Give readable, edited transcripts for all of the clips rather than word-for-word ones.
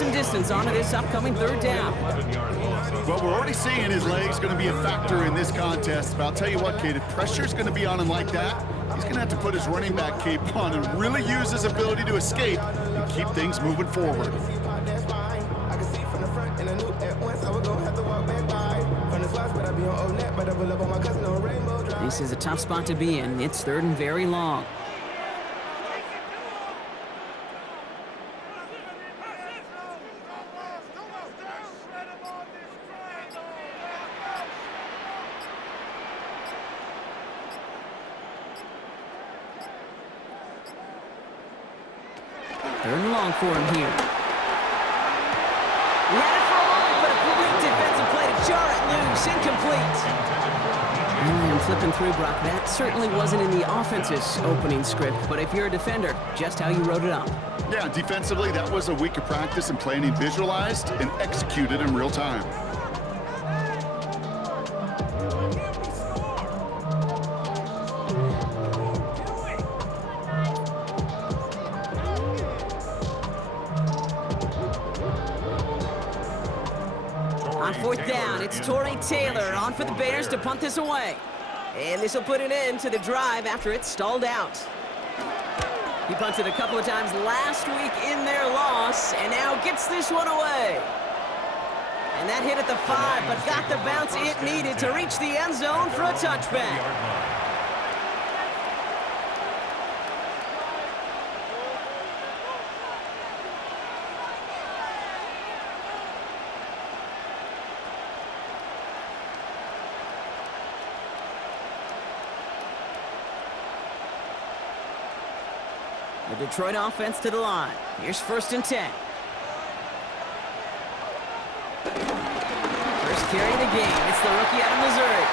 some distance onto this upcoming third down. Well, we're already seeing his legs going to be a factor in this contest. But I'll tell you what, Kate, if pressure's going to be on him like that, he's going to have to put his running back cape on and really use his ability to escape and keep things moving forward. This is a tough spot to be in. It's third and very long. Third and long for him here. He had it for a moment, but a quick defensive play to jar it loose. Incomplete. I'm flipping through, Brock. That certainly wasn't in the offense's opening script, but if you're a defender, just how you wrote it up. Yeah, defensively, that was a week of practice and planning visualized and executed in real time. On fourth down, it's Torrey Taylor on for the Bears to punt this away. And this will put an end to the drive after it stalled out. He punted a couple of times last week in their loss, and now gets this one away. And that hit at the 5, but got the bounce it needed to reach the end zone for a touchback. The Detroit offense to the line. Here's first and 10. First carry of the game. It's the rookie out of Missouri.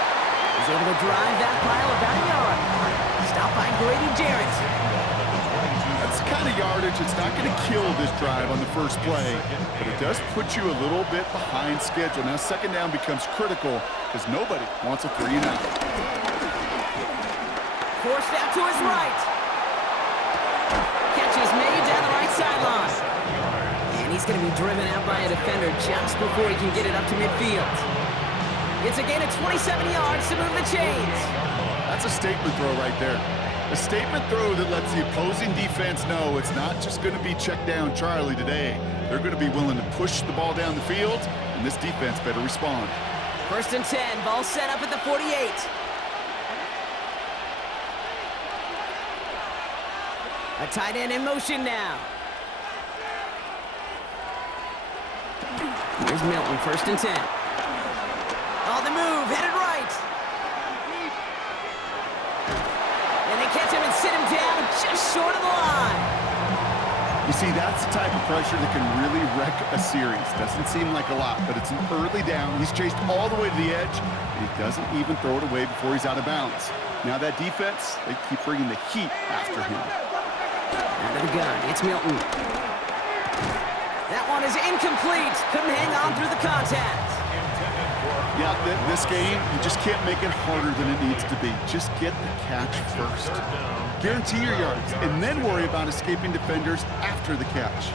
He's able to drive that pile about a yard. Stopped by Grady Jarrett. That's the kind of yardage it's not going to kill this drive on the first play, but it does put you a little bit behind schedule. Now second down becomes critical because nobody wants a 3 and out. Forced out to his right. Is made down the right sideline. And he's going to be driven out by a defender just before he can get it up to midfield. It's a gain of 27 yards to move the chains. That's a statement throw right there. A statement throw that lets the opposing defense know it's not just going to be check down Charlie today. They're going to be willing to push the ball down the field, and this defense better respond. First and 10, ball set up at the 48. A tight end in motion now. Here's Milton, first and 10. On the move, headed right. And they catch him and sit him down just short of the line. You see, that's the type of pressure that can really wreck a series. Doesn't seem like a lot, but it's an early down. He's chased all the way to the edge, and he doesn't even throw it away before he's out of bounds. Now that defense, they keep bringing the heat after him. Out of the gun, it's Milton. That one is incomplete. Couldn't hang on through the contact. Yeah, this game, you just can't make it harder than it needs to be. Just get the catch first. Guarantee your yards, and then worry about escaping defenders after the catch.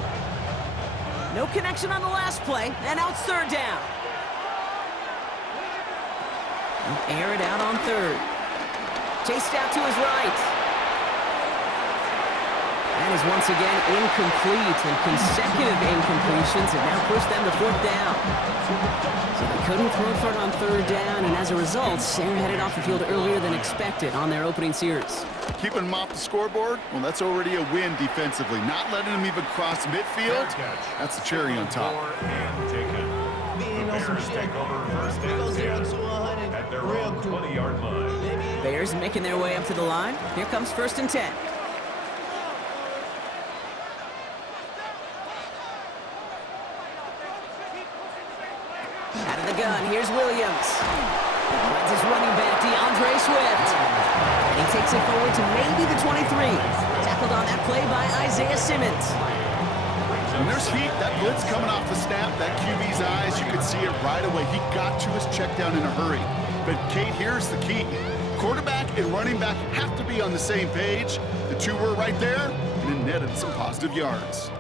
No connection on the last play, and now it's third down. They'll air it out on third. Chased out to his right. That is once again incomplete, and consecutive incompletions have now pushed them to fourth down. So they couldn't throw for it on third down, and as a result, they're headed off the field earlier than expected on their opening series. Keeping them off the scoreboard? Well, that's already a win defensively. Not letting them even cross midfield, that's the cherry on top. The Bears take over first and 10 at their own 20-yard line. Bears making their way up to the line. Here comes first and 10. Out of the gun, here's Williams. Finds his running back, DeAndre Swift. And he takes it forward to maybe the 23. Tackled on that play by Isaiah Simmons. And there's heat. That blitz coming off the snap, that QB's eyes, you could see it right away. He got to his check down in a hurry. But, Kate, here's the key. Quarterback and running back have to be on the same page. The two were right there, and it netted some positive yards.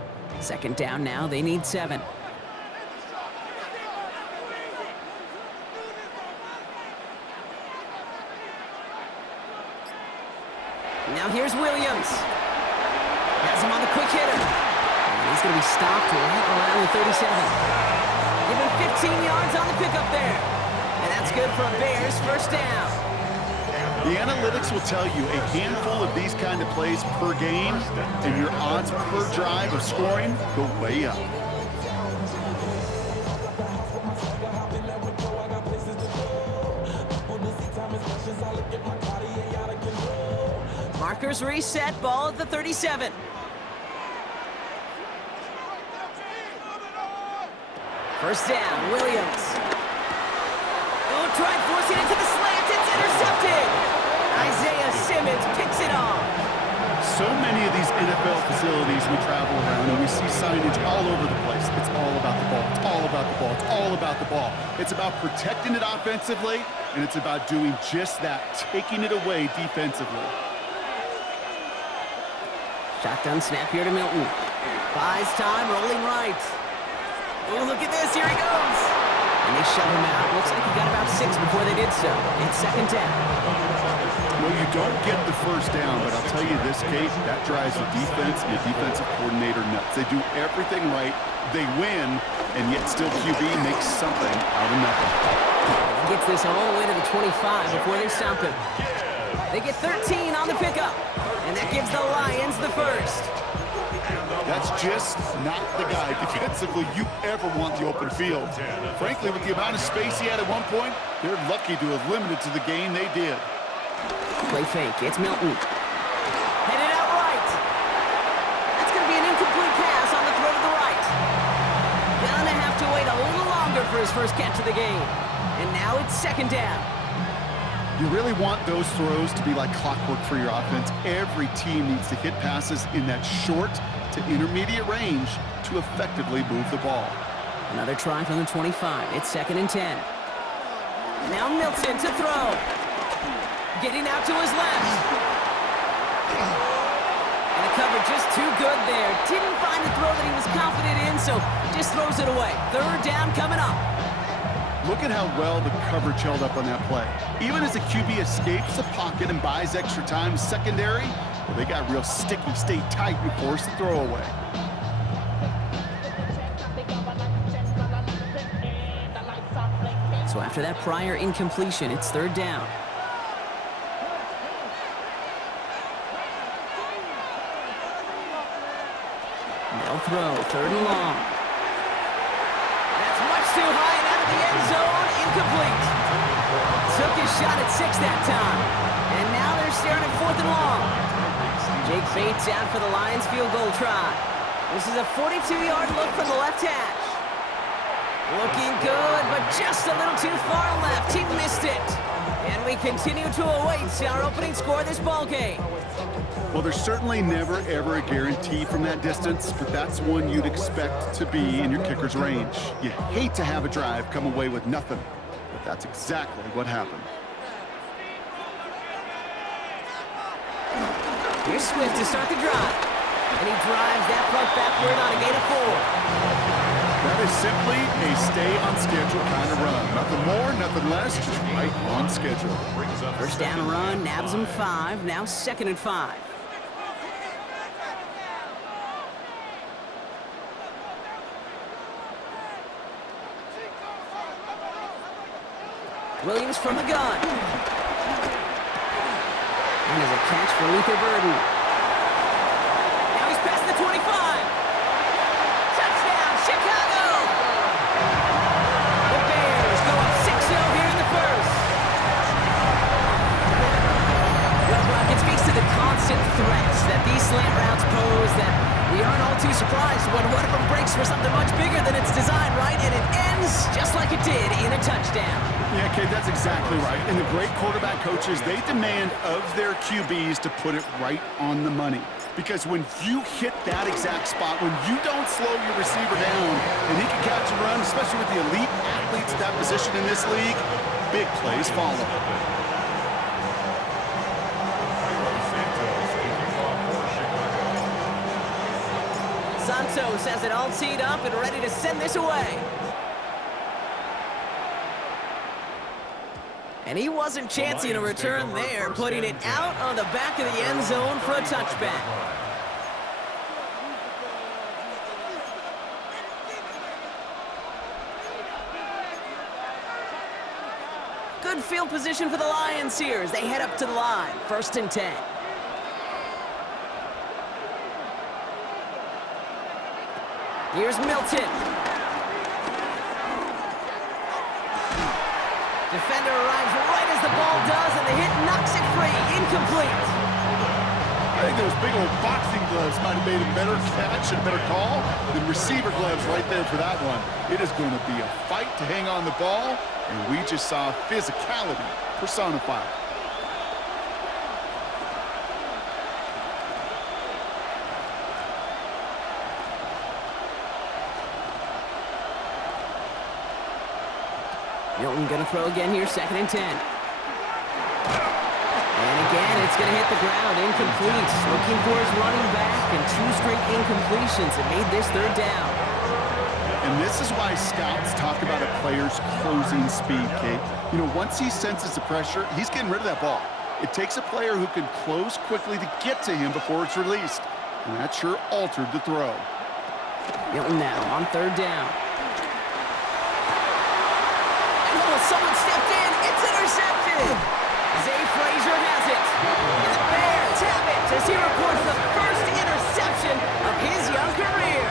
Second down now, they need 7. Now here's Williams. Has him on the quick hitter. And he's going to be stopped right around the 37. Give him 15 yards on the pickup there. And that's good for a Bears first down. The analytics will tell you a handful of these kind of plays per game, and your odds per drive of scoring go way up. Markers reset, ball at the 37. First down, Williams. Oh, try forcing it to the slant. It's intercepted. Isaiah Simmons picks it off. So many of these NFL facilities we travel around, and we see signage all over the place. It's all about the ball. It's all about the ball. It's all about the ball. It's about protecting it offensively, and it's about doing just that, taking it away defensively. Shotgun snap here to Milton. Buys time, rolling right. Oh, look at this. Here he goes. And they shove him out. Looks like he got about 6 before they did so. It's second down. Well, you don't get the first down, but I'll tell you this, Kate, that drives the defense and the defensive coordinator nuts. They do everything right. They win, and yet still QB makes something out of nothing. He gets this all the way to the 25 before they stop him. They get 13 on the pickup, and that gives the Lions the first. That's just not the guy defensively you ever want the open field. Frankly, with the amount of space he had at one point, they're lucky to have limited to the gain they did. Play fake. It's Milton. Headed out right. That's going to be an incomplete pass on the throw to the right. Gonna have to wait a little longer for his first catch of the game. And now it's second down. You really want those throws to be like clockwork for your offense. Every team needs to hit passes in that short to intermediate range to effectively move the ball. Another try from the 25. It's second and 10. Now Milton to throw. Getting out to his left. And the cover just too good there. Didn't find the throw that he was confident in, so just throws it away. Third down coming up. Look at how well the coverage held up on that play. Even as the QB escapes the pocket and buys extra time secondary, well, they got real sticky, stay tight, and force the throw away. So after that prior incompletion, it's third down. They'll throw, third and long. That's much too high and out of the end zone, incomplete. Took his shot at 6 that time. And now they're staring at fourth and long. Jake Bates out for the Lions field goal try. This is a 42-yard look from the left hash. Looking good, but just a little too far left. He missed it. And we continue to await our opening score of this ballgame. Well, there's certainly never, ever a guarantee from that distance, but that's one you'd expect to be in your kicker's range. You hate to have a drive come away with nothing, but that's exactly what happened. Here's Swift to start the drive. And he drives that puck backward on a gain of 4. That is simply a stay-on-schedule kind of run. Nothing more, nothing less, just right on schedule. First down run, nabs him 5, now second and 5. Williams from the gun. And there's a catch for Luther Burden. Now he's past the 25. Touchdown, Chicago! The Bears go up 6-0 here in the first. Well, Brock, it speaks to the constant threats that these slant routes pose that we aren't all too surprised when one of them breaks for something much bigger than it's designed, right? And it ends just like it did in a touchdown. Yeah, Kate, that's exactly right. And the great quarterback coaches, they demand of their QBs to put it right on the money. Because when you hit that exact spot, when you don't slow your receiver down and he can catch and run, especially with the elite athletes at that position in this league, big plays follow. Santos has it all teed up and ready to send this away. And he wasn't chancing a return there, putting it out on the back of the end zone for a touchback. Good field position for the Lions here as they head up to the line. 1st and 10. Here's Milton. Defender arrives right as the ball does, and the hit knocks it free. Incomplete. I think those big old boxing gloves might have made a better catch and a better call than receiver gloves right there for that one. It is going to be a fight to hang on the ball, and we just saw physicality personified. Milton going to throw again here, 2nd and 10. And again, it's going to hit the ground, incomplete. Looking for his running back, and 2 straight incompletions that made this 3rd down. And this is why scouts talk about a player's closing speed, Kate. You know, once he senses the pressure, he's getting rid of that ball. It takes a player who can close quickly to get to him before it's released. And that sure altered the throw. Milton now on 3rd down. Someone stepped in. It's intercepted. Zay Frazier has it. And the Bears have it as he records the first interception of his young career.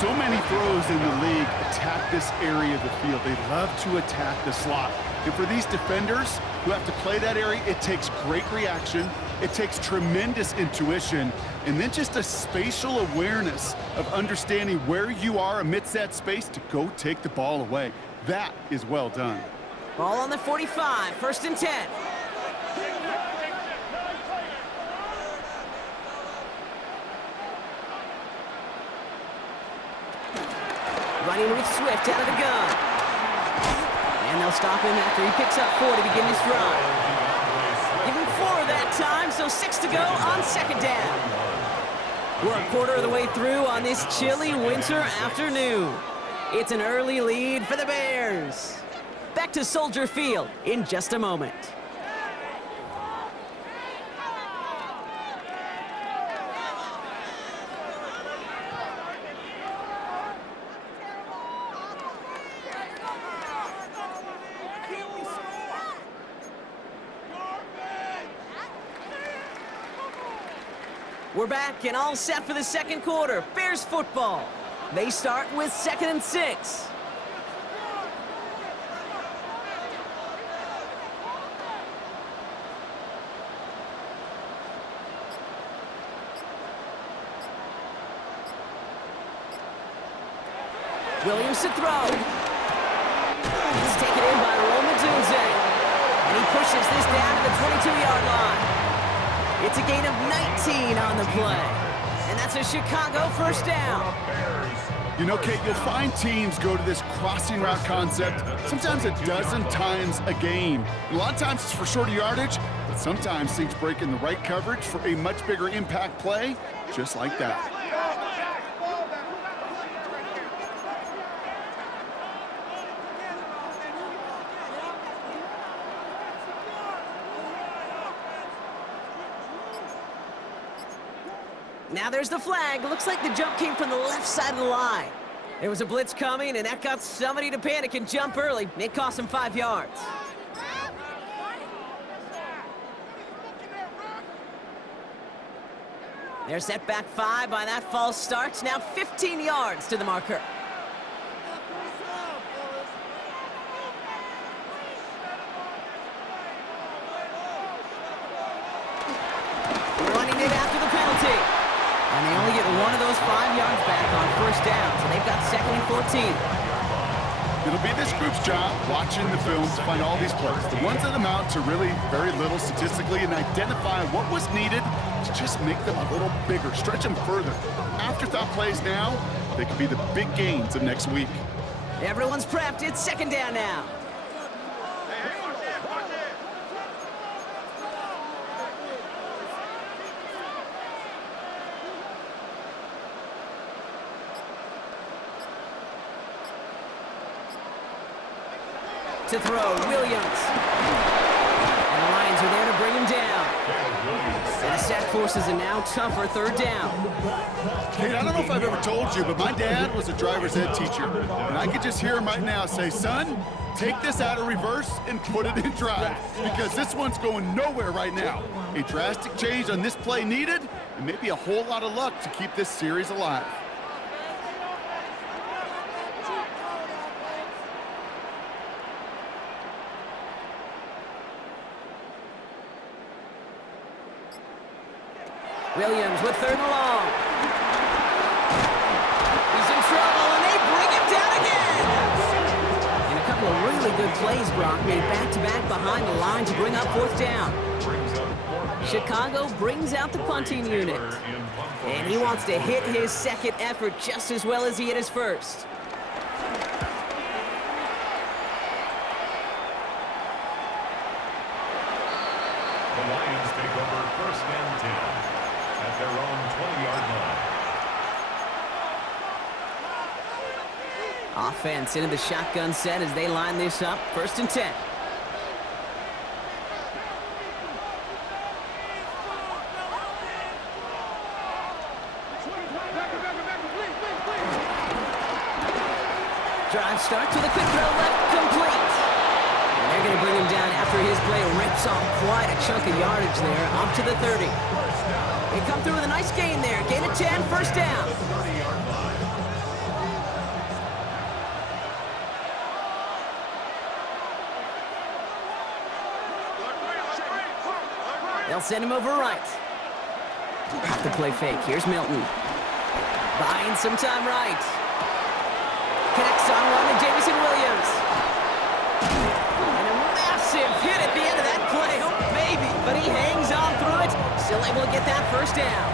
So many throws in the league attack this area of the field. They love to attack the slot. And for these defenders who have to play that area, it takes great reaction. It takes tremendous intuition. And then just a spatial awareness of understanding where you are amidst that space to go take the ball away. That is well done. Ball on the 45, 1st and 10. Running with Swift out of the gun. And they'll stop him after he picks up 4 to begin his drive. Give him 4 that time, so 6 to go on 2nd down. We're a quarter of the way through on this chilly winter afternoon. It's an early lead for the Bears. Back to Soldier Field in just a moment. We're back and all set for the 2nd quarter. Bears football. They start with 2nd and 6. Williams to throw. It's taken in by Roman Dunze. And he pushes this down to the 22-yard line. It's a gain of 19 on the play. And that's a Chicago 1st down. You know, Kate, you'll find teams go to this crossing route concept sometimes a dozen times a game. A lot of times it's for shorter yardage, but sometimes things break in the right coverage for a much bigger impact play, just like that. Now there's the flag. Looks like the jump came from the left side of the line. There was a blitz coming, and that got somebody to panic and jump early. It cost him 5 yards. They're set back 5 by that false start. Now 15 yards to the marker. Running it after the penalty. And they only get one of those 5 yards back on 1st down, so they've got 2nd and 14. It'll be this group's job watching the film to find all these plays, the ones that amount to really very little statistically, and identify what was needed to just make them a little bigger, stretch them further. Afterthought plays now, they could be the big gains of next week. Everyone's prepped. It's 2nd down now. To throw, Williams. And the Lions are there to bring him down. And the sack forces a now tougher third down. Kate, I don't know if I've ever told you, but my dad was a driver's ed teacher. And I could just hear him right now say, son, take this out of reverse and put it in drive. Because this one's going nowhere right now. A drastic change on this play needed, and maybe a whole lot of luck to keep this series alive. Williams with third and long. He's in trouble, and they bring him down again. And a couple of really good plays, Brock, made back-to-back behind the line to bring up fourth down. Chicago brings out the punting unit. And he wants to hit his second effort just as well as he hit his first. The Lions take over first and 10 at their own 20-yard line. Offense into the shotgun set as they line this up. First and 10. Drive starts with a quick throw left, complete. And they're going to bring him down after his play rips off quite a chunk of yardage there, up to the 30. They come through with a nice gain there. Gain of 10, first down. They'll send him over right. Off the play fake. Here's Milton. Buying some time right. Connects on one to Jamison Williams. And a massive hit at the end of that play. Oh, baby. But he hangs on through it. Still able to get that first down.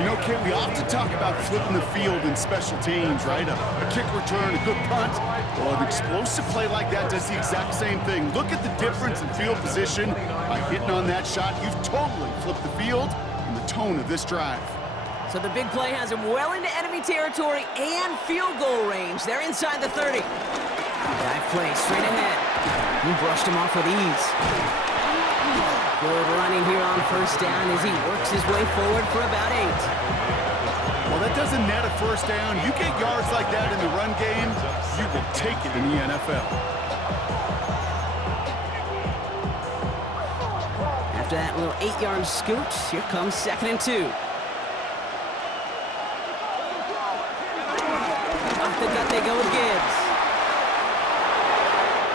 You know, Kit, we often talk about flipping the field in special teams, right? A kick return, a good punt. Well, an explosive play like that does the exact same thing. Look at the difference in field position. By hitting on that shot, you've totally flipped the field and the tone of this drive. So the big play has him well into enemy territory and field goal range. They're inside the 30. Dive play straight ahead. He brushed him off with ease. Good running here on first down as he works his way forward for about 8. Well, that doesn't net a first down. You get yards like that in the run game, you will take it in the NFL. After that little 8-yard scoot, here comes second and 2. Off the gut they go with Gibbs.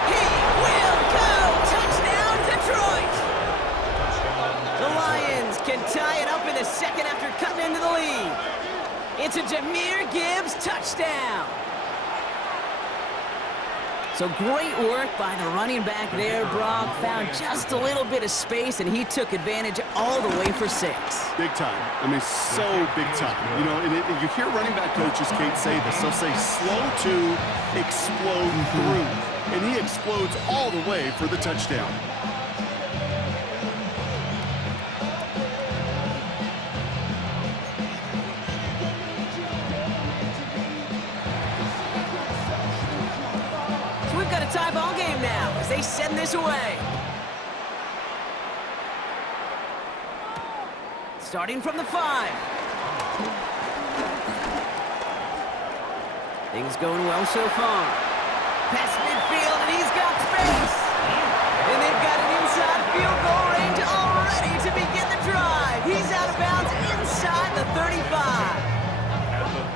He will go! Touchdown, Detroit! The Lions can tie it up in the second after cutting into the lead. It's a Jahmyr Gibbs touchdown. So great work by the running back there, Brock. Found just a little bit of space, and he took advantage all the way for 6. Big time. I mean, so big time. You know, and you hear running back coaches, Kate, say this. They'll say slow to explode through. And he explodes all the way for the touchdown. Got a tie ball game now as they send this away. Starting from the 5. Things going well so far. Past midfield, and he's got space. And they've got an inside field goal range already to begin the drive. He's out of bounds inside the 35.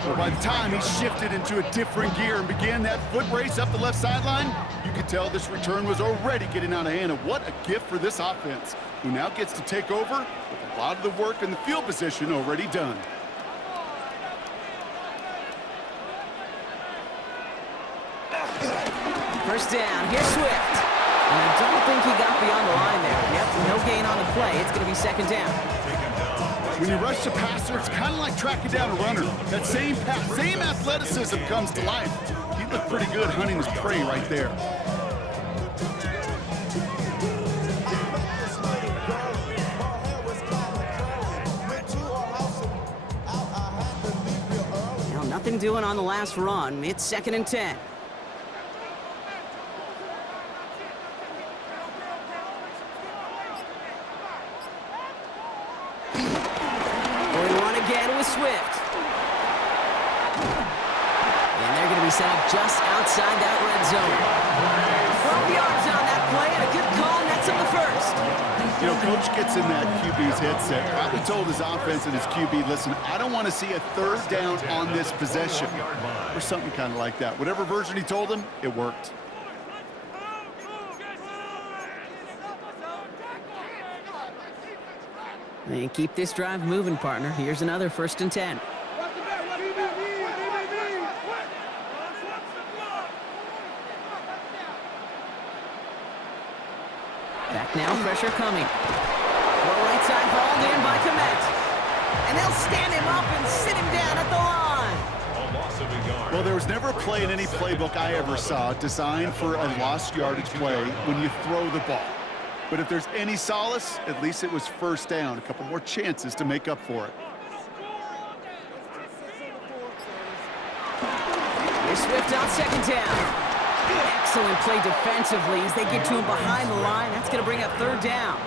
Well, by the time he shifted into a different gear and began that foot race up the left sideline, you could tell this return was already getting out of hand. And what a gift for this offense, who now gets to take over with a lot of the work in the field position already done. First down, here's Swift. And I don't think he got beyond the line there. Yep, no gain on the play. It's going to be second down. When you rush the passer, it's kind of like tracking down a runner. That same pass, same athleticism comes to life. He looked pretty good hunting his prey right there. Now, nothing doing on the last run. It's second and 10. Swift. And they're going to be set up just outside that red zone. 12 yards on that play, and a good call nets him the first. You know, Coach gets in that QB's headset, probably told his offense and his QB, listen, I don't want to see a third down on this possession, or something kind of like that. Whatever version he told him, it worked. And keep this drive moving, partner. Here's another 1st and 10. Back now, pressure coming. Well, right side hauled in by Komet. And they'll stand him up and sit him down at the line. Well, there was never a play in any playbook I ever saw designed for a lost yardage play when you throw the ball. But if there's any solace, at least it was 1st down. A couple more chances to make up for it. Here's Swift on 2nd down. Excellent play defensively as they get to him behind the line. That's going to bring up 3rd down.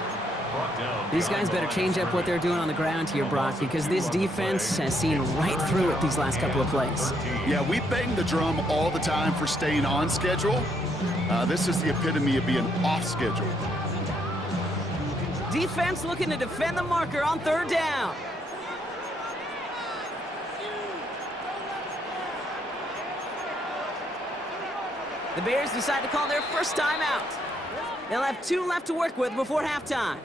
These guys better change up what they're doing on the ground here, Brock, because this defense has seen right through it these last couple of plays. Yeah, we bang the drum all the time for staying on schedule. This is the epitome of being off schedule. Defense looking to defend the marker on 3rd down. The Bears decide to call their first timeout. They'll have 2 left to work with before halftime.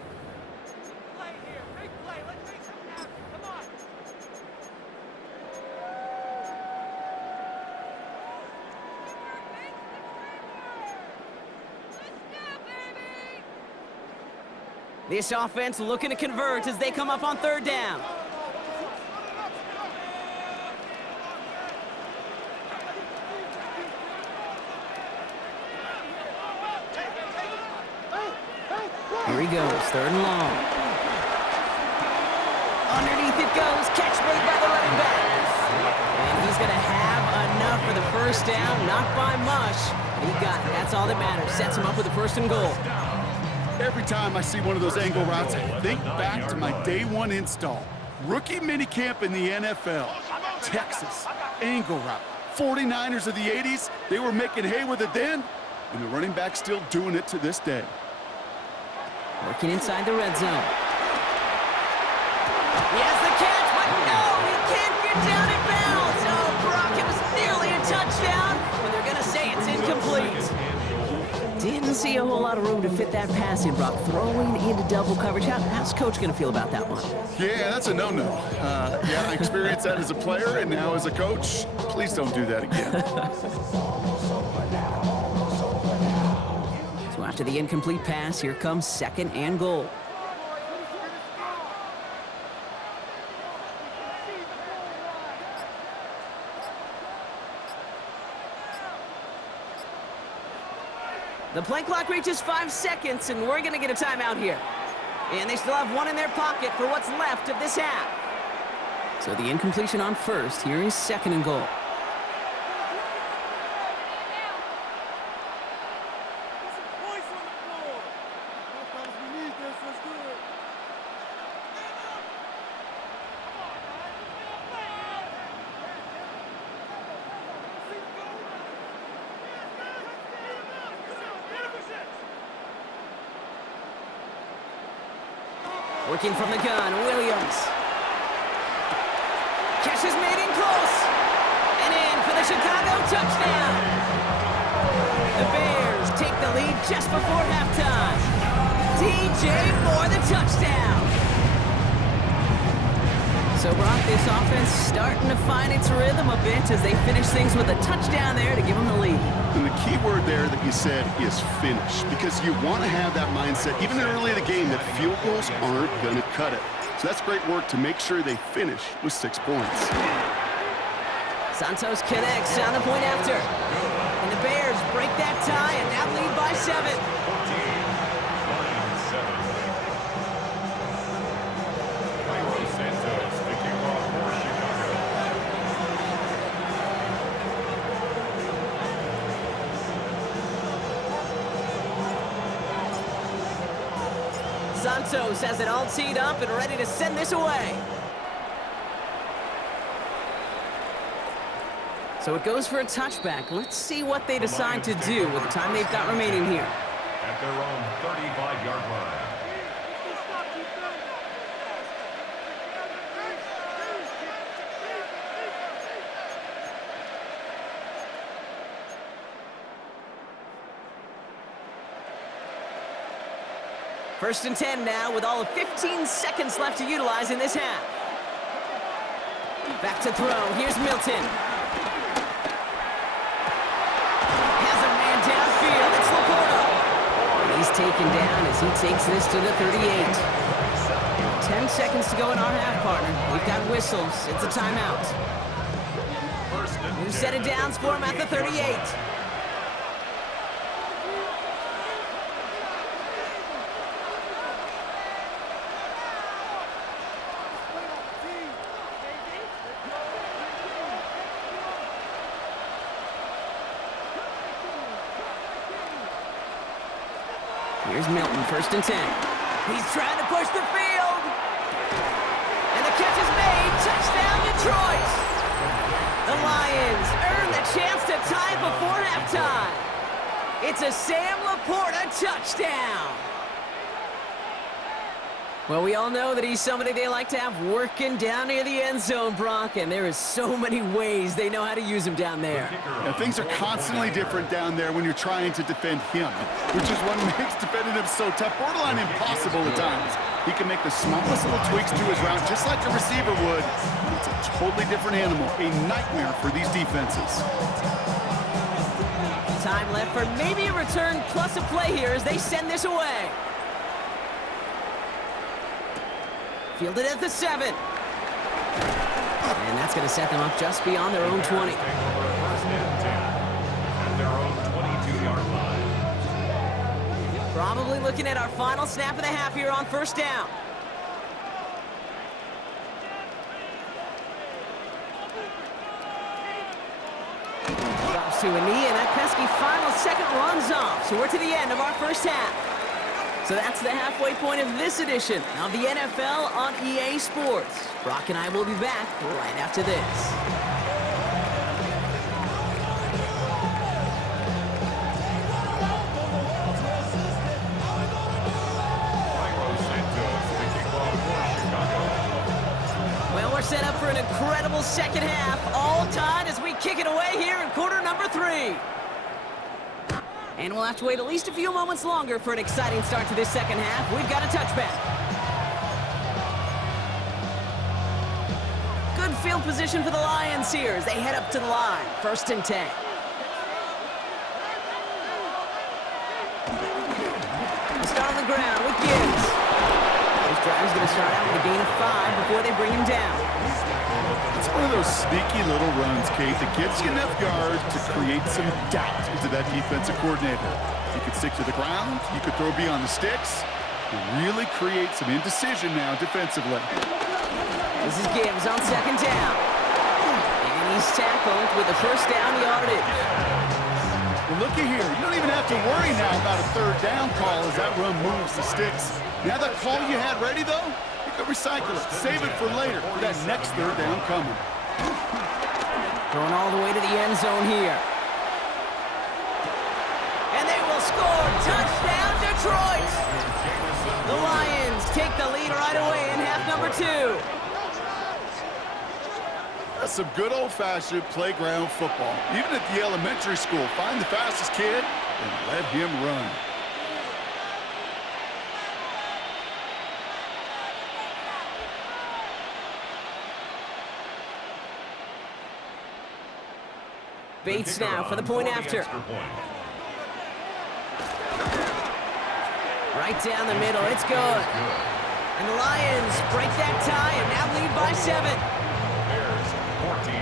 This offense looking to convert as they come up on 3rd down. Here he goes, 3rd and long. Underneath it goes, catch made by the running back. And he's going to have enough for the 1st down, not by much. But he got it, that's all that matters. Sets him up with a 1st and goal. Every time I see one of those angle routes, I think back to my day 1 install. Rookie minicamp in the NFL. Texas, angle route. 49ers of the 80s, they were making hay with it then, and the running back's still doing it to this day. Working inside the red zone. He has the catch, but no, he can't get down in bounds. Oh, Brock, it was nearly a touchdown, but they're going to say it's incomplete. Didn't see a whole lot of room to fit that pass in, Brock. Throwing into double coverage. How's Coach going to feel about that one? Yeah, that's a no-no. Yeah, I experienced that as a player, and now as a coach, please don't do that again. So after the incomplete pass, here comes 2nd and goal. The play clock reaches 5 seconds, and we're going to get a timeout here. And they still have 1 in their pocket for what's left of this half. So the incompletion on 1st. Here is 2nd and goal. Working from the gun, Williams. Catch is made in close. And in for the Chicago touchdown. The Bears take the lead just before halftime. DJ Moore, the touchdown. So, Brock, this offense starting to find its rhythm a bit as they finish things with a touchdown there to give them the lead. And the key word there that you said is finish, because you want to have that mindset, even early in the game, that field goals aren't going to cut it. So that's great work to make sure they finish with 6 points. Santos connects on the point after. And the Bears break that tie and now lead by 7. Santos has it all teed up and ready to send this away. So it goes for a touchback. Let's see what they decide to do with the time they've got remaining here. At their own 35-yard line. First and 10 now with all of 15 seconds left to utilize in this half. Back to throw. Here's Milton. Has a man downfield. It's Laporta. And he's taken down as he takes this to the 38. 10 seconds to go in our half, partner. We've got whistles. It's a timeout. New set of downs for him at the 38. Here's Milton, first and 10. He's trying to push the field. And the catch is made. Touchdown, Detroit. The Lions earn the chance to tie before halftime. It's a Sam Laporta touchdown. Well, we all know that he's somebody they like to have working down near the end zone, Brock, and there is so many ways they know how to use him down there. Yeah, things are constantly different down there when you're trying to defend him, which is what makes defending him so tough, borderline impossible at times. He can make the smallest little tweaks to his route just like a receiver would. It's a totally different animal, a nightmare for these defenses. Time left for maybe a return plus a play here as they send this away. Fielded at the 7. And that's going to set them up just beyond their own 20. First and 10 at their own 22-yard line. Probably looking at our final snap of the half here on first down. Drops to a knee, and that pesky final second runs off. So we're to the end of our first half. So that's the halfway point of this edition of the NFL on EA Sports. Brock and I will be back right after this. Well, we're set up for an incredible second half, all tied as we kick it away here in quarter number 3. And we'll have to wait at least a few moments longer for an exciting start to this second half. We've got a touchback. Good field position for the Lions here as they head up to the line. First and 10. We'll start on the ground with Gibbs. This drive's going to start out with a gain of 5 before they bring him down. It's one of those sneaky little runs, Kate, that gets you enough yards to create some doubt into that defensive coordinator. You could stick to the ground, you could throw beyond the sticks, and really create some indecision now defensively. This is Gibbs on second down. And he's tackled with the first down yardage. Well, looky here. You don't even have to worry now about a third down call as that run moves the sticks. Now that call you had ready, though, you could recycle it. Save it for later for that next third down coming. Going all the way to the end zone here. And they will score. Touchdown, Detroit! The Lions take the lead right away in half number 2. That's some good old-fashioned playground football. Even at the elementary school, find the fastest kid and let him run. Bates now for the point after. Right down the middle, it's good. And the Lions break that tie and now lead by 7. Bears 14.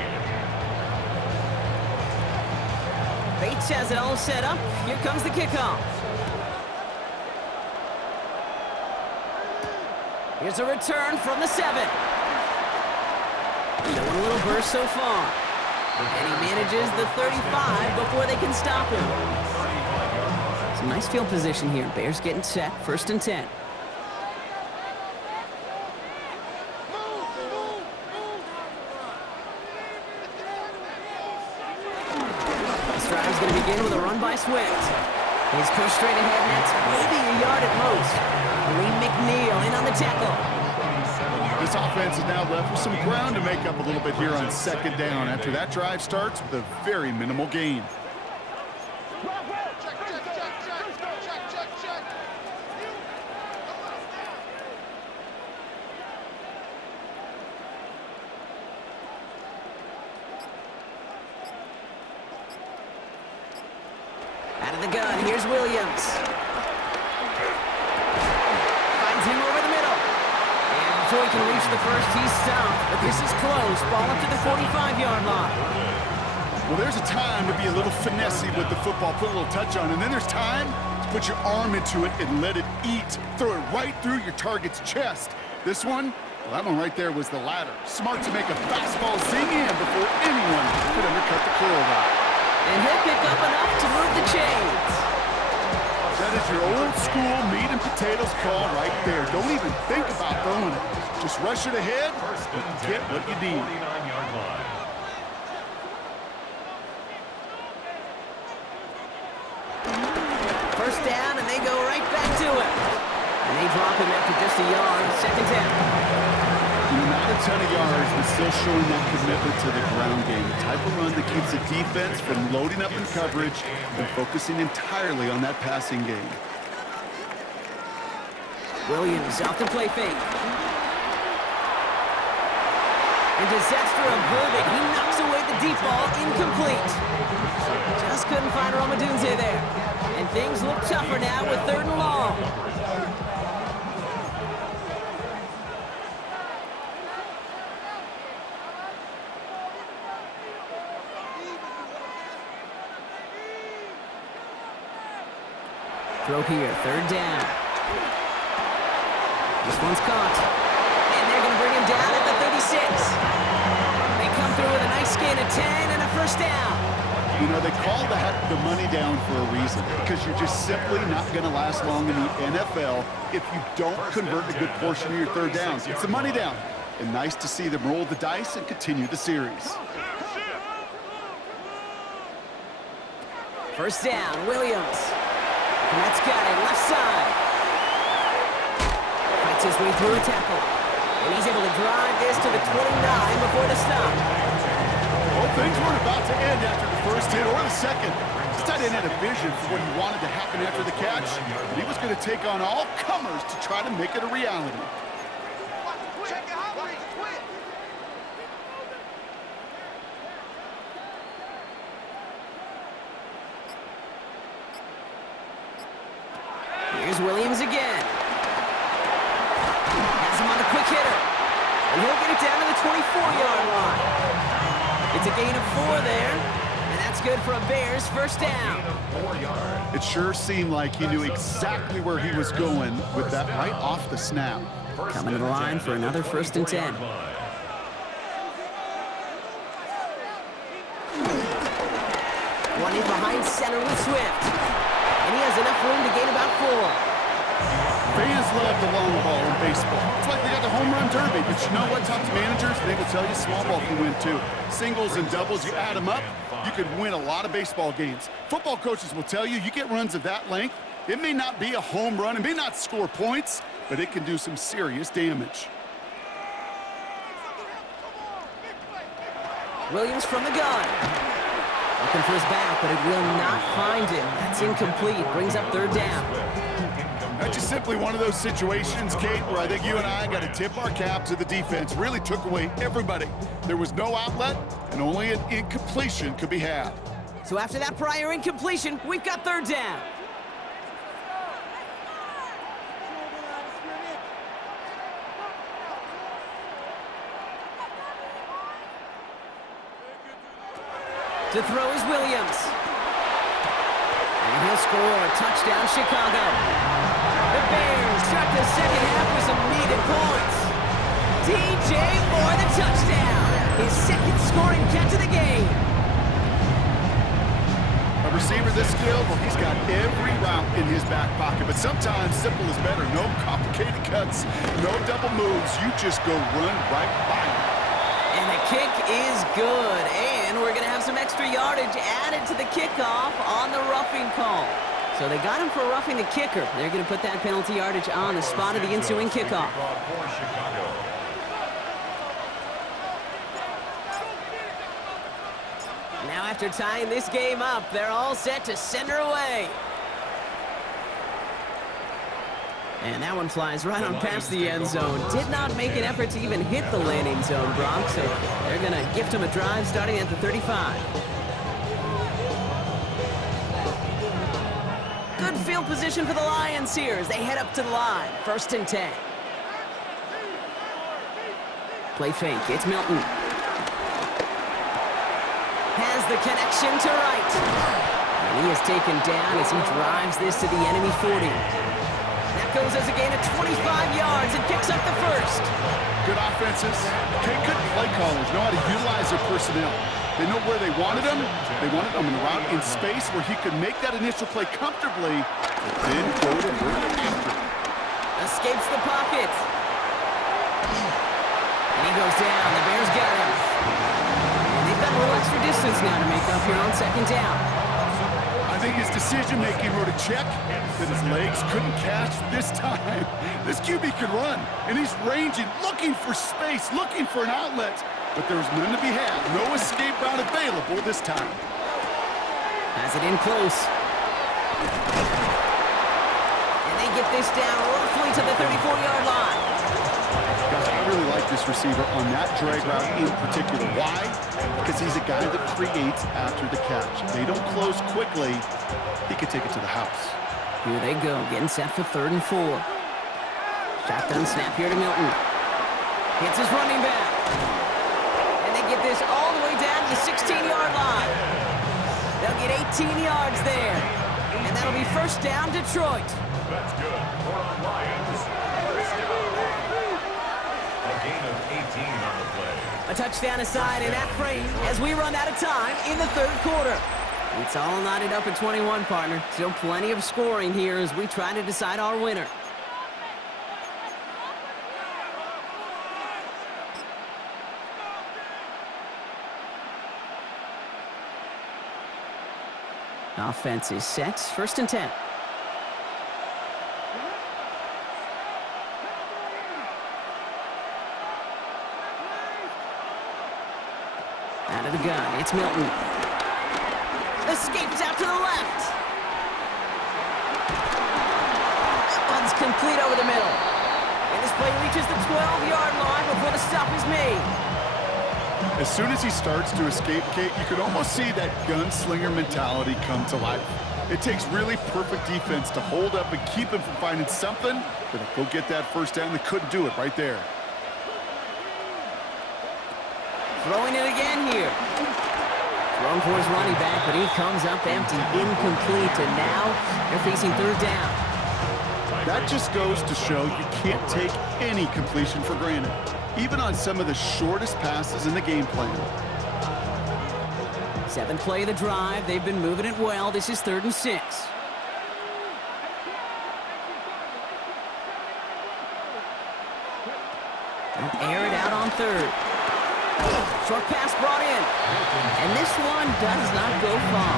Bates has it all set up. Here comes the kickoff. Here's a return from the 7. Showing a little burst so far. And he manages the 35 before they can stop him. Some nice field position here. Bears getting set. First and 10. going to begin with a run by Swift. He's pushed straight ahead, and that's maybe a yard at most. Lee McNeil in on the tackle. This offense is now left with some ground to make up a little bit here on second down after that drive starts with a very minimal gain. Out of the gun, here's Williams. Finds him over the middle. And before he can reach the first, he's stopped. But this is close. Ball up to the 45-yard line. Well, there's a time to be a little finessey with the football, put a little touch on, and then there's time to put your arm into it and let it eat. Throw it right through your target's chest. This one, well, that one right there was the latter. Smart to make a fastball zing in before anyone could undercut the curl route. And he'll pick up enough to move the chains. That is your old school meat and potatoes call right there. Don't even think about throwing it. Just rush it ahead and get what you need. 49-yard line. First down, and they go right back to it. And they drop him after just a yard. Second down. Not a ton of yards, but still showing that commitment to the ground game. The type of run that keeps the defense from loading up in coverage and focusing entirely on that passing game. Williams off the play fake. And disaster averted. He knocks away the deep ball, incomplete. Just couldn't find Romadunze there. And things look tougher now with 3rd and long. Throw here, 3rd down. This one's caught. And they're going to bring him down at the 36. They come through with a nice gain of 10 and a first down. You know, they call the money down for a reason, because you're just simply not going to last long in the NFL if you don't convert a good portion of your 3rd downs. It's the money down. And nice to see them roll the dice and continue the series. First down, Williams. And that's got it, left side. Fights his way through a tackle. And he's able to drive this to the 29 before the stop. Well, things weren't about to end after the first hit or the second. This tight end had a vision for what he wanted to happen after the catch. And he was going to take on all comers to try to make it a reality. Here's Williams again. Has him on a quick hitter. And he'll get it down to the 24-yard line. It's a gain of 4 there. And that's good for a Bears first down. It sure seemed like he knew exactly where he was going with that right off the snap. Coming to the line for another 1st and 10. One in behind center with Swift. And he has enough room to gain about 4. Fans love the long ball in baseball. It's like they got the home run derby, but you know what? Talk to managers, they will tell you small ball can win too. Singles and doubles, you add them up, you can win a lot of baseball games. Football coaches will tell you, you get runs of that length, it may not be a home run, it may not score points, but it can do some serious damage. Williams from the gun. Looking for his back, but it will not find him. That's incomplete. Brings up 3rd down. That's just simply one of those situations, Kate, where I think you and I got to tip our cap to the defense. Really took away everybody. There was no outlet, and only an incompletion could be had. So after that prior incompletion, we've got 3rd down. To throw is Williams. And he'll score. Touchdown, Chicago. The Bears start the second half with some needed points. DJ Moore, the touchdown. His 2nd scoring catch of the game. A receiver this skilled, well, he's got every route in his back pocket, but sometimes simple is better. No complicated cuts, no double moves. You just go run right by him. And the kick is good, and we're going to have some extra yardage added to the kickoff on the roughing call. So they got him for roughing the kicker. They're going to put that penalty yardage on the spot of the ensuing kickoff. Now after tying this game up, they're all set to send her away. And that one flies right on past the end zone. Did not make an effort to even hit the landing zone, Brock. So they're going to gift him a drive starting at the 35. Good field position for the Lions here as they head up to the line. 1st and 10. Play fake. It's Milton. Has the connection to right. And he is taken down as he drives this to the enemy 40. That goes as a gain of 25 yards and picks up the first. Good offenses. Good play callers know how to utilize their personnel. They know where they wanted him. They wanted him in a route in space where he could make that initial play comfortably, but then go to work after. Escapes the pocket. And he goes down. The Bears got him. And they've got a little extra distance now to make up here on 2nd down. I think his decision-making wrote a check that his legs couldn't catch this time. This QB can run, and he's ranging, looking for space, looking for an outlet, but there's none to be had. No escape route available this time. Has it in close. And they get this down roughly to the 34-yard line. Guys, I really like this receiver on that drag route in particular. Why? Because he's a guy that creates after the catch. They don't close quickly. He could take it to the house. Here they go, getting set for 3rd and 4. Shotgun snap here to Milton. Hits his running back. And they get this all the way down to the 16-yard line. They'll get 18 yards there. And that'll be 1st down, Detroit. That's good for the Lions. A gain of 18 on the play. A touchdown aside in that frame as we run out of time in the 3rd quarter. It's all knotted up at 21, partner. Still plenty of scoring here as we try to decide our winner. Offense is set. 1st and 10. Out of the gun, it's Milton. Escapes out to the left. That one's complete over the middle. And this play reaches the 12-yard line before the stop is made. As soon as he starts to escape, Kate, you can almost see that gunslinger mentality come to life. It takes really perfect defense to hold up and keep him from finding something that'll go get that 1st down. They couldn't do it right there. Throwing it again here. Thrown for his running back, but he comes up empty, incomplete, and now they're facing 3rd down. That just goes to show you can't take any completion for granted, even on some of the shortest passes in the game plan. 7th play of the drive. They've been moving it well. This is 3rd and 6. They'll air it out on 3rd. Short pass brought in. And this one does not go far.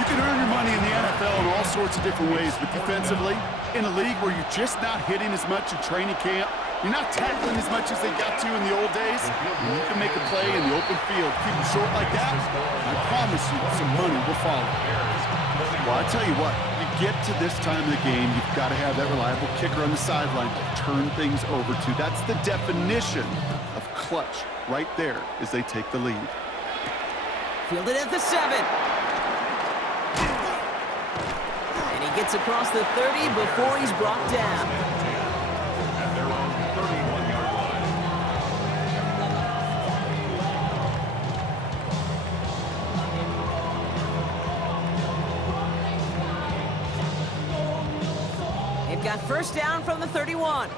You can earn your money in the NFL in all sorts of different ways, but defensively, in a league where you're just not hitting as much in training camp, you're not tackling as much as they got to in the old days, and you can make a play in the open field. Keep it short like that, I promise you some money will follow. Well, I tell you what, you get to this time of the game, you've got to have that reliable kicker on the sideline to turn things over to. That's the definition of clutch right there as they take the lead. Fielded at the 7. And he gets across the 30 before he's brought down. At their own 31-yard line. They've got 1st down from the 31.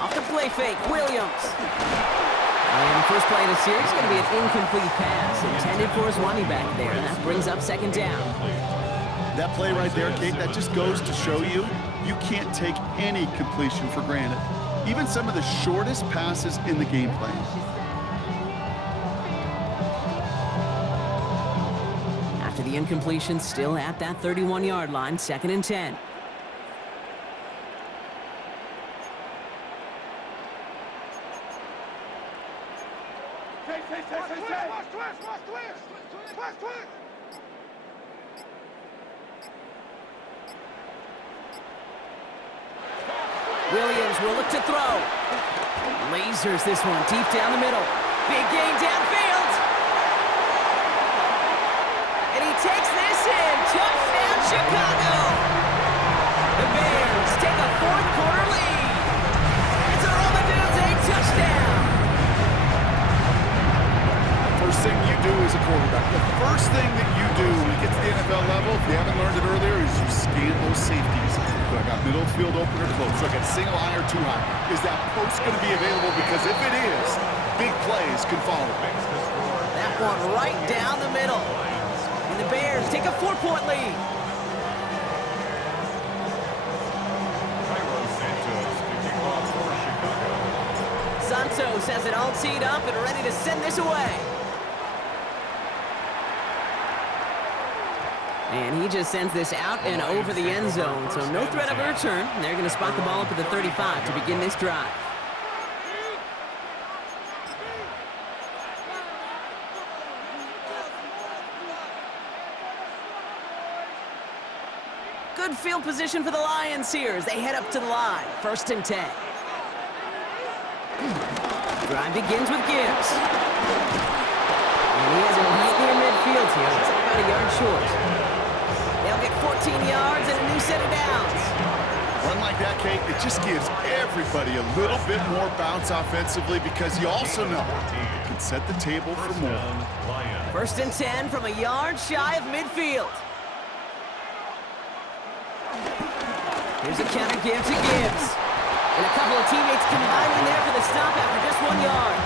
Off the play fake, Williams. And the first play of the series is going to be an incomplete pass intended for his running back there, and that brings up 2nd down. That play right there, Kate, that just goes to show you, you can't take any completion for granted. Even some of the shortest passes in the game plan. After the incompletion, still at that 31-yard line, 2nd and 10. Williams will look to throw. Lasers this one deep down the middle. Big gain downfield. And he takes this in. Touchdown, Chicago. The Bears take a 4th-quarter lead. It's a Romadudes a touchdown. First thing you do as a quarterback, the first thing that you do when you get to the NFL level, if you haven't learned it earlier, is you scan those safeties. Do I got middle field open or close? Do I got single high or too high? Is that post going to be available? Because if it is, big plays can follow. That one right down the middle. And the Bears take a 4-point lead. Santos has it all teed up and ready to send this away. And he just sends this out and over the end zone, so no threat of a return. They're going to spot the ball up at the 35 to begin this drive. Good field position for the Lions here as they head up to the line. 1st and 10. Drive begins with Gibbs. And he has it right near midfield here. It's about a yard short. They'll get 14 yards and a new set of downs. Run like that, Kate, it just gives everybody a little bit more bounce offensively because you also know you can set the table for more. 1st and 10 from a yard shy of midfield. Here's a counter give to Gibbs. And a couple of teammates combining there for the stop after just 1 yard.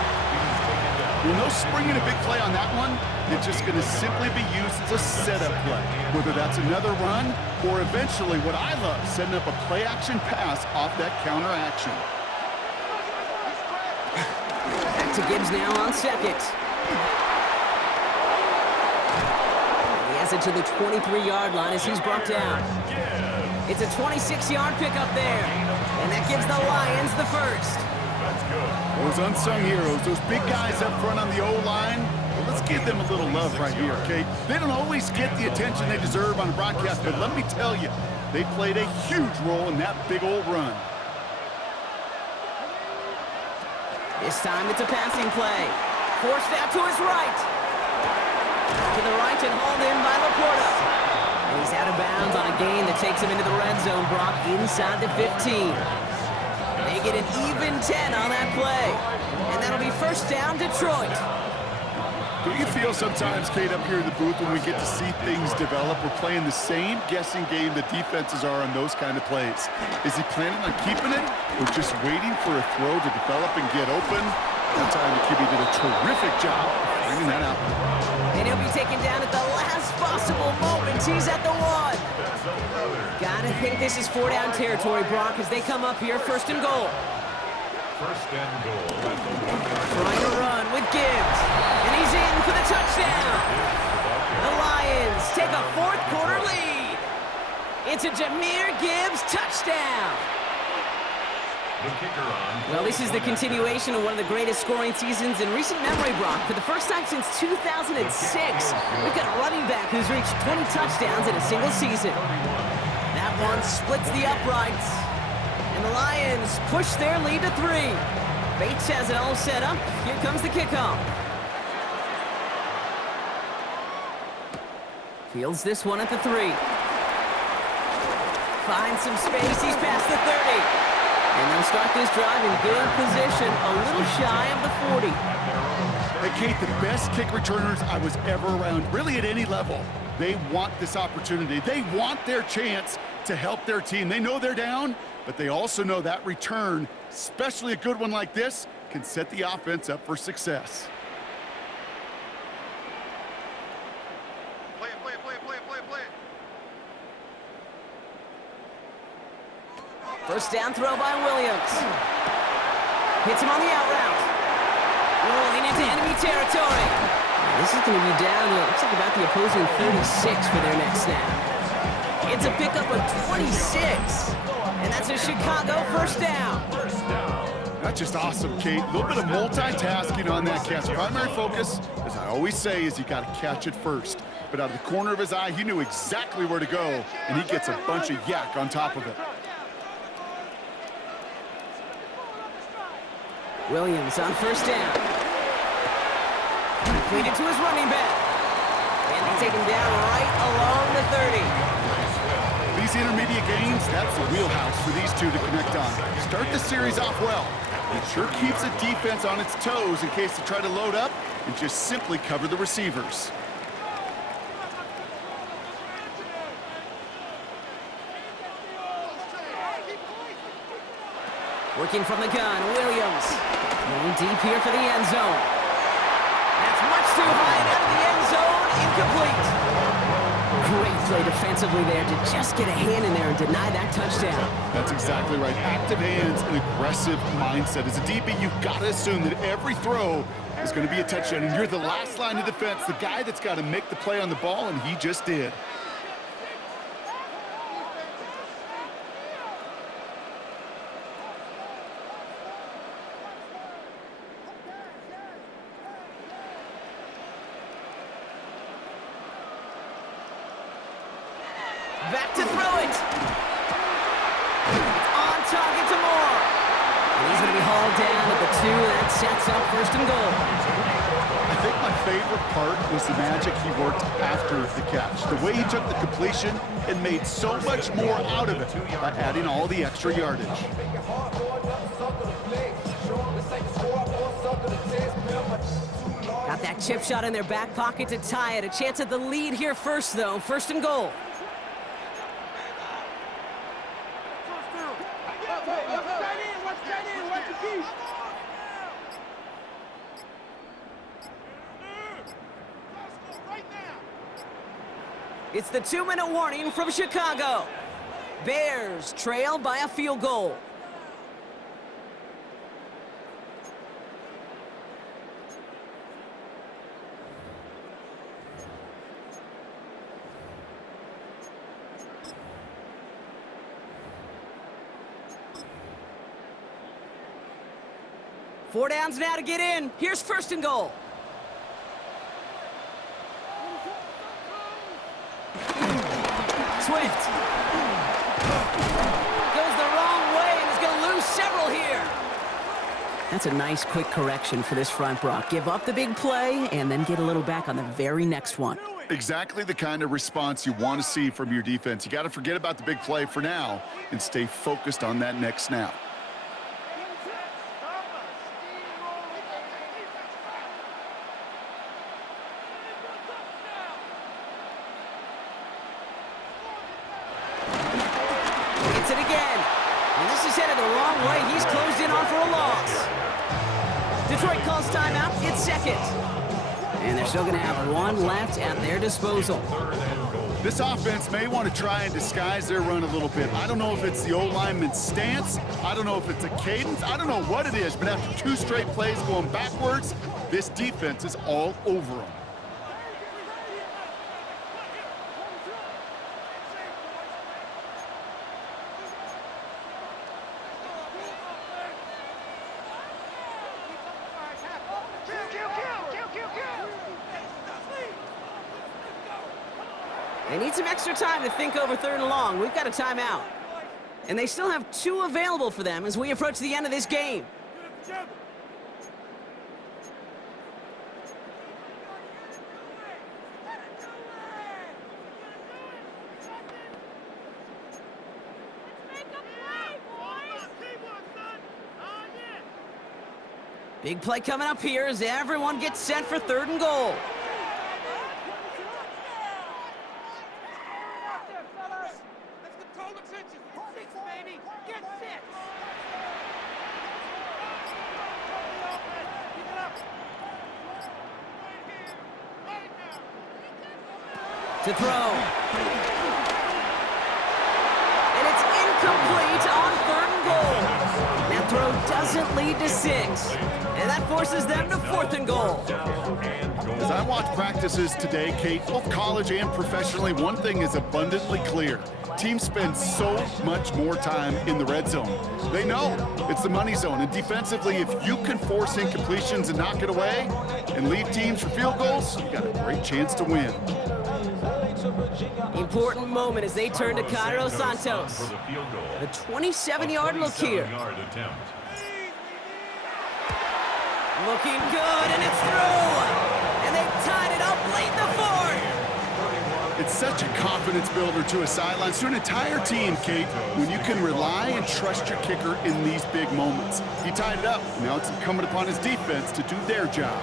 Well, no springing a big play on that one. It's just going to simply be used as a setup play. Whether that's another run or eventually what I love, setting up a play-action pass off that counter action. Back to Gibbs now on 2nd. He has it to the 23-yard line as he's brought down. It's a 26-yard pickup there. And that gives the Lions the 1st. Those unsung heroes, those big guys up front on the O-line, well, let's give them a little love right here, okay? They don't always get the attention they deserve on the broadcast, but let me tell you, they played a huge role in that big old run. This time it's a passing play. Forced out to his right. To the right and hauled in by Laporta. And he's out of bounds on a gain that takes him into the red zone, Brock, inside the 15. They get an even 10 on that play. And that'll be 1st down, Detroit. Do you feel sometimes, Kate, up here in the booth when we get to see things develop, we're playing the same guessing game the defenses are on those kind of plays? Is he planning on keeping it or just waiting for a throw to develop and get open? That time the QB did a terrific job bringing that out. And he'll be taken down at the last possible moment. He's at the 1. Gotta think this is 4-down territory, Brock, as they come up here, 1st and goal. 1st and goal at the 1. Trying to run with Gibbs. And he's in for the touchdown. The Lions take a 4th-quarter lead. It's a Jahmyr Gibbs touchdown. The kicker on. Well, this is the continuation of one of the greatest scoring seasons in recent memory, Brock. For the first time since 2006, we've got a running back who's reached 20 touchdowns in a single season. That one splits the uprights. And the Lions push their lead to 3. Bates has it all set up. Here comes the kickoff. Fields this one at the 3. Finds some space. He's past the 30. And they'll start this drive in good position, a little shy of the 40. Hey, Kate, the best kick returners I was ever around, really at any level. They want this opportunity. They want their chance to help their team. They know they're down, but they also know that return, especially a good one like this, can set the offense up for success. First down throw by Williams. Hits him on the out route. Rolling into enemy territory. This is going to be down to, looks like about the opposing 36 for their next snap. It's a pickup of 26. And that's a Chicago first down. That's just awesome, Kate. A little bit of multitasking on that catch. Primary focus, as I always say, is you got to catch it first. But out of the corner of his eye, he knew exactly where to go, and he gets a bunch of yak on top of it. Williams on first down. Completed to his running back. And they take him down right along the 30. These intermediate gains, that's the wheelhouse for these two to connect on. Start the series off well. It sure keeps the defense on its toes in case they try to load up and just simply cover the receivers. Working from the gun, Williams. Going deep here for the end zone. That's much too high and out of the end zone. Incomplete. Great play defensively there to just get a hand in there and deny that touchdown. That's exactly right. Active hands and aggressive mindset. As a DB, you've got to assume that every throw is going to be a touchdown, and you're the last line of defense, the guy that's got to make the play on the ball, and he just did. Back to throw it. On target to Moore. And he's going to be hauled down at the 2. That sets up first and goal. I think my favorite part was the magic he worked after the catch. The way he took the completion and made so much more out of it by adding all the extra yardage. Got that chip shot in their back pocket to tie it. A chance at the lead here first, though. First and goal. It's the 2-minute warning from Chicago. Bears trail by a field goal. Four downs now to get in. Here's first and goal. Swift goes the wrong way and is going to lose several here. That's a nice quick correction for this front, Brock. Give up the big play and then get a little back on the very next one. Exactly the kind of response you want to see from your defense. You got to forget about the big play for now and stay focused on that next snap. It again. And this is headed the wrong way. He's closed in on for a loss. Detroit calls timeout. It's second. And they're still going to have one left at their disposal. This offense may want to try and disguise their run a little bit. I don't know if it's the O-lineman's stance. I don't know if it's a cadence. I don't know what it is. But after 2 straight plays going backwards, this defense is all over them. They need some extra time to think over 3rd and long. We've got a timeout. And they still have 2 available for them as we approach the end of this game. Big play coming up here as everyone gets set for 3rd and goal. To throw. And it's incomplete on 3rd lead to 6. And that forces them to 4th and goal. As I watch practices today, Kate, both college and professionally, one thing is abundantly clear. Teams spend so much more time in the red zone. They know it's the money zone, and defensively, if you can force incompletions and knock it away and leave teams for field goals, you got a great chance to win. Important moment as they turn to Cairo Santos. The 27-yard look here. Looking good, and it's through. And they've tied it up late in the 4th. It's such a confidence builder to a sideline, to an entire team, Kate, when you can rely and trust your kicker in these big moments. He tied it up. Now it's incumbent upon his defense to do their job.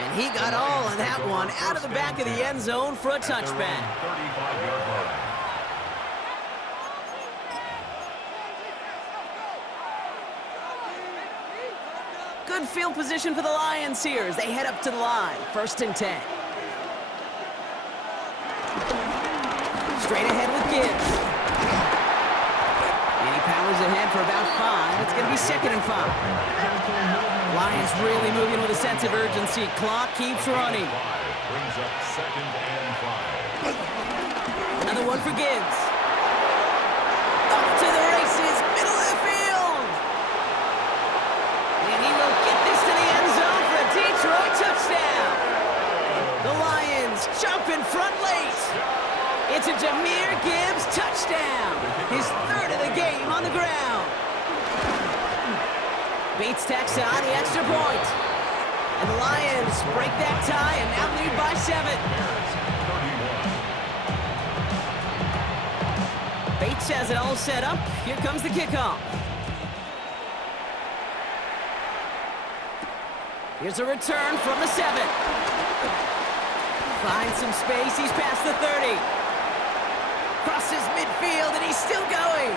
And he got all of that one out of the back of the end zone for a touchback. Good field position for the Lions here as they head up to the line. 1st and 10. Straight ahead with Gibbs. And he powers ahead for about 5. It's going to be 2nd and 5. Lions really moving with a sense of urgency. Clock keeps running. Brings up 2nd and 5. Another one for Gibbs. Up to the races, middle of the field. And he will get this to the end zone for a Detroit touchdown. The Lions jump in front late. It's a Jahmyr Gibbs touchdown. His 3rd of the game on the ground. Beats Texas on the extra point. And the Lions break that tie and now lead by 7. Bates has it all set up. Here comes the kickoff. Here's a return from the 7. Finds some space. He's past the 30. Crosses midfield, and he's still going.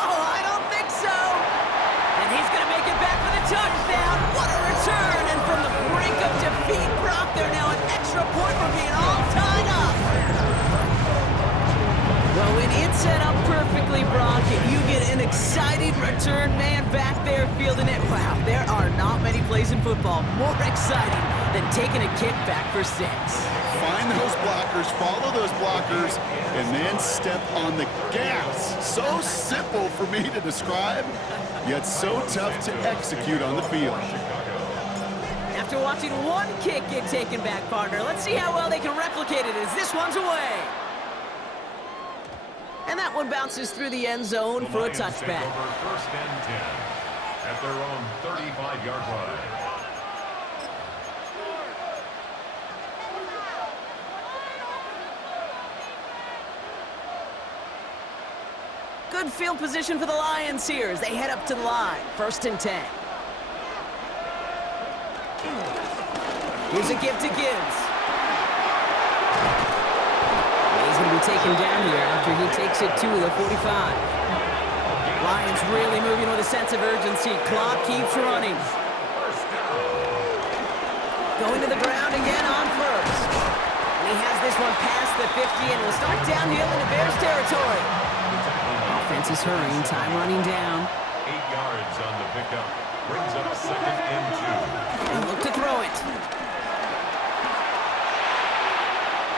Oh, I don't think so. And he's going to make it back for the touchdown. What a return. And from the brink of defeat, Brock, they're now an extra point from being all tied up. Well, when it's set up perfectly, Brock, and you get an exciting return man back there fielding it, wow, there are not many plays in football more exciting than taking a kick back for 6. Find those blockers, follow those blockers, and then step on the gas. So simple for me to describe, yet so tough to execute on the field. After watching one kick get taken back, partner, let's see how well they can replicate it as this one's away. And that one bounces through the end zone for a touchback. 1st and 10 at their own 35-yard line. Good field position for the Lions here as they head up to the line. 1st and 10. Here's a give to Gibbs. He's going to be taken down here after he takes it to the 45. Lions really moving with a sense of urgency. Clock keeps running. Going to the ground again on 1st. And he has this one past the 50 and will start downhill into Bears territory. Offense is hurrying, time running down. 8 yards on the pickup. Brings up 2nd and 2. And look to throw it.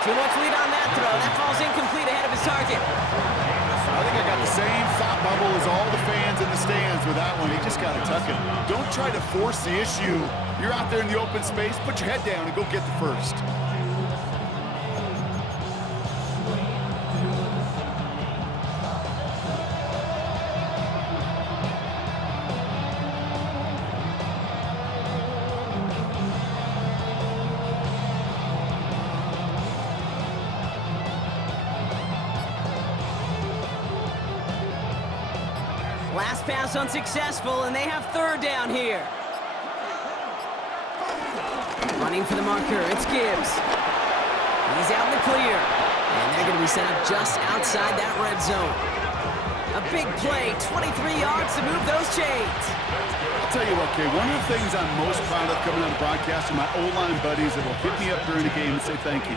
Too much lead on that throw. That falls incomplete ahead of his target. I think I got the same thought bubble as all the fans in the stands with that one. He just got to tuck it. Don't try to force the issue. You're out there in the open space. Put your head down and go get the 1st. Last pass unsuccessful, and they have 3rd down here. Running for the marker, it's Gibbs. He's out in the clear. And they're going to be set up just outside that red zone. A big play, 23 yards to move those chains. I'll tell you what, Kay, one of the things I'm most proud of coming on the broadcast are my O-line buddies that will hit me up during the game and say thank you.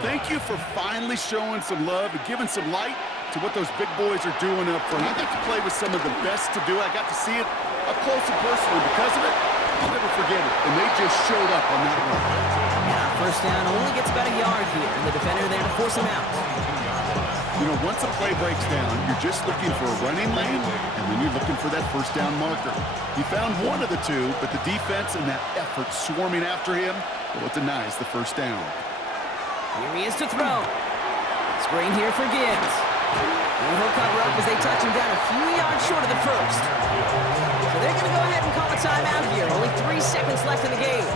Thank you for finally showing some love and giving some light to what those big boys are doing up front. I got to play with some of the best to do it. I got to see it up close and personal. Because of it, I'll never forget it. And they just showed up on that one. And our first down only gets about a yard here, and the defender there to force him out. You know, once a play breaks down, you're just looking for a running lane, and then you're looking for that first down marker. He found one of the two, but the defense and that effort swarming after him, well, it denies the first down. Here he is to throw. Screen here for Gibbs. And he'll cover up as they touch him down a few yards short of the first. So they're going to go ahead and call a timeout here. Only 3 seconds left in the game.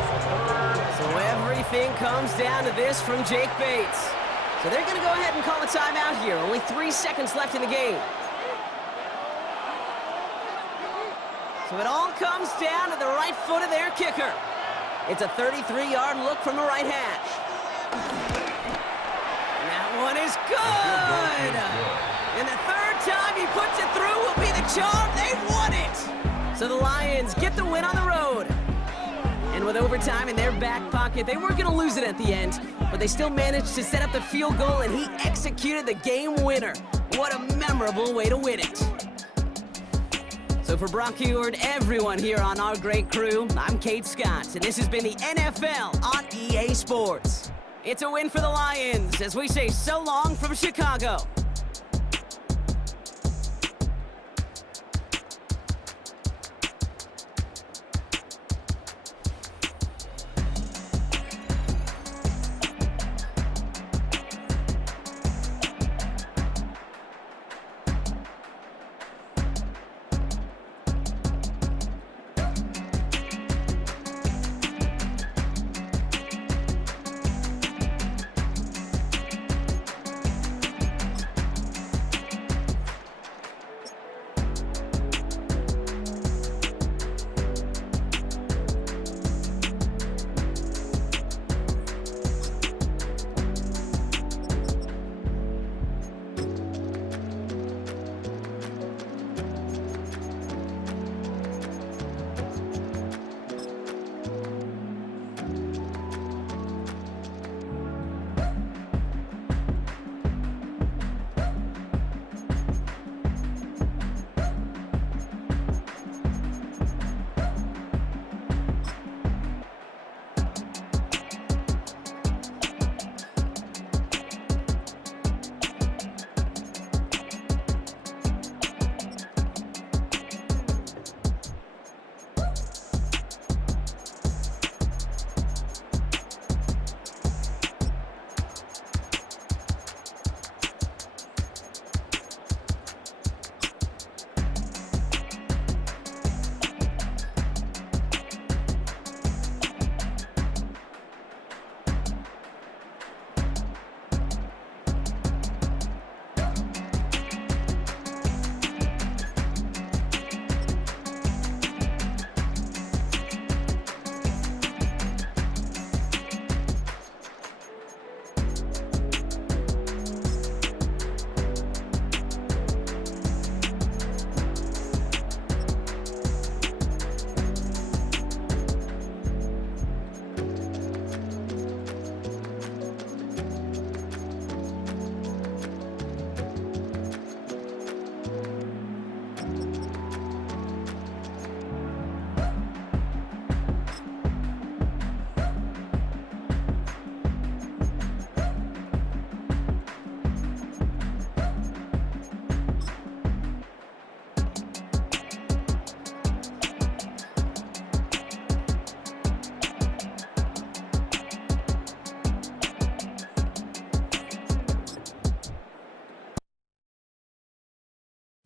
So everything comes down to this from Jake Bates. So they're going to go ahead and call a timeout here. Only 3 seconds left in the game. So it all comes down to the right foot of their kicker. It's a 33-yard look from the right hash. And that one is good. And the third time he puts it through will be the charm. They won it. So the Lions get the win on the road. And with overtime in their back pocket, they weren't going to lose it at the end, but they still managed to set up the field goal, and he executed the game winner. What a memorable way to win it. So for Brock Heward, everyone here on our great crew, I'm Kate Scott, and this has been the NFL on EA Sports. It's a win for the Lions, as we say so long from Chicago.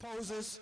Poses.